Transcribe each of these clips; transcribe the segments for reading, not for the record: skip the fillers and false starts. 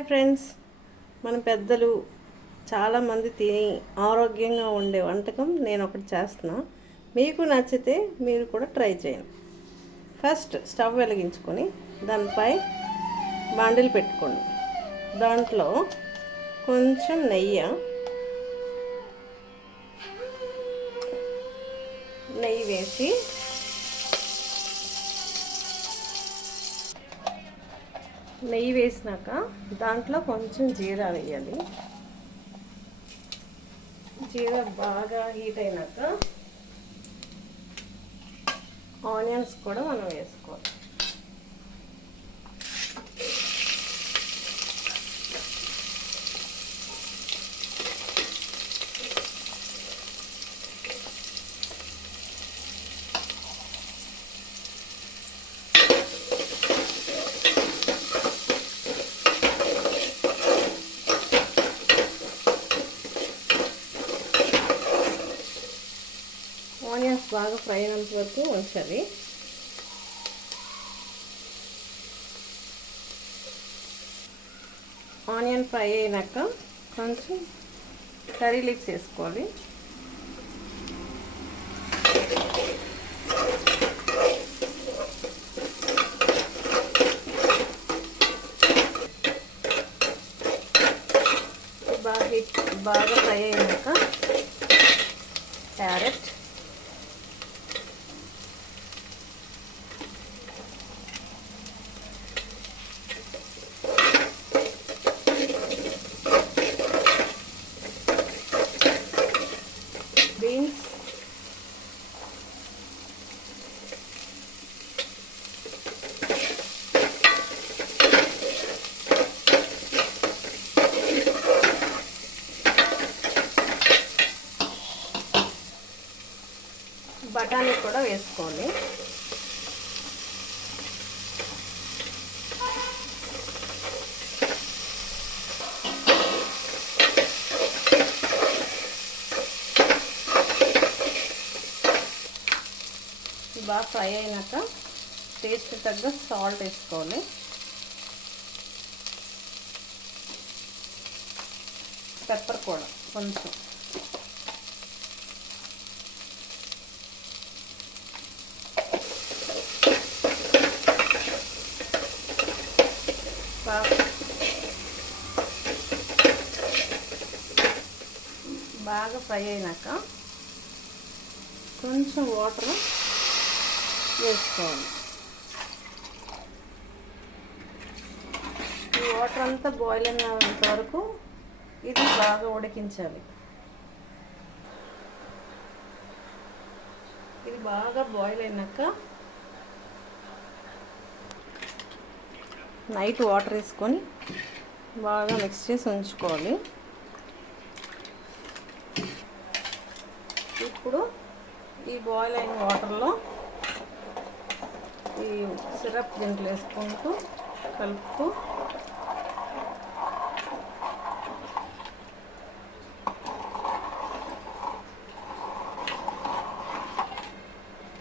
Hi friends, మన పెద్దలు చాలామంది తిని ఆరోగ్యంగా ఉండే వంటకం నేను ఒకటి చేస్తున్నా. మీకు నచ్చితే మీరు కూడా ట్రై చేయండి. ఫస్ట్ స్టవ్ వెలిగించుకొని దానిపై బాండిల్ పెట్టుకోండి. దాంట్లో కొంచెం నెయ్యి వేసి నెయ్యి వేసినాక దాంట్లో కొంచెం జీరా వేయాలి. జీరా బాగా హీట్ అయినాక ఆనియన్స్ కూడా మనం వేసుకోవాలి. ఆనియన్స్ బాగా ఫ్రై అయినంత వరకు ఉంచాలి. ఆనియన్ ఫ్రై అయినాక కొంచెం కర్రీ లీవ్స్ వేసుకోవాలి. బాగా ఫ్రై అయినాక క్యారెట్, బీన్స్, బఠానీ కూడా వేసుకోవాలి. బాగా ఫ్రై అయినాక టేస్ట్ తగ్గ సాల్ట్ వేసుకోవాలి. పెప్పర్ కూడా కొంచెం. బాగా ఫ్రై అయినాక కొంచెం వాటర్ వేసుకోవాలి. ఈ వాటర్ అంతా బాయిల్ అయినంత వరకు ఇది బాగా ఉడికించాలి. ఇది బాగా బాయిల్ అయినాక నైట్ వాటర్ వేసుకొని బాగా మిక్స్ చేసి ఉంచుకోవాలి. ఇప్పుడు ఈ బాయిల్ అయిన వాటర్లో ఈ సిరప్ దీంట్లో వేసుకుంటూ కలుపుతూ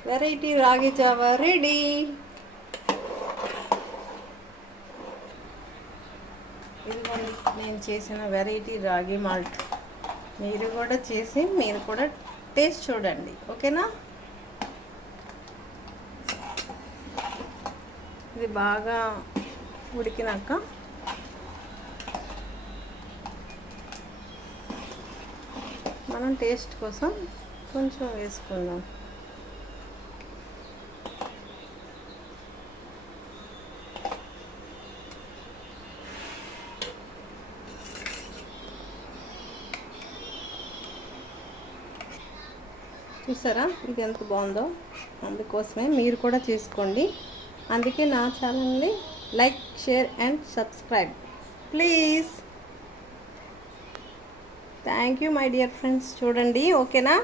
వెరైటీ రాగి జావా రెడీ. ఇదిగోండి నేను చేసిన వెరైటీ రాగి మాల్ట్. మీరు కూడా చేసి మీరు కూడా టేస్ట్ చూడండి, ఓకేనా? ఇది బాగా ఉడికినాక మనం టేస్ట్ కోసం కొంచెం వేసుకుందాం. చూసారా ఇది ఎంత బాగుందో? అందుకోసమే మీరు కూడా చేసుకోండి. అందుకే నా ఛానల్ని like, share and subscribe please. Thank you my dear friends. చూడండి, ఓకేనా?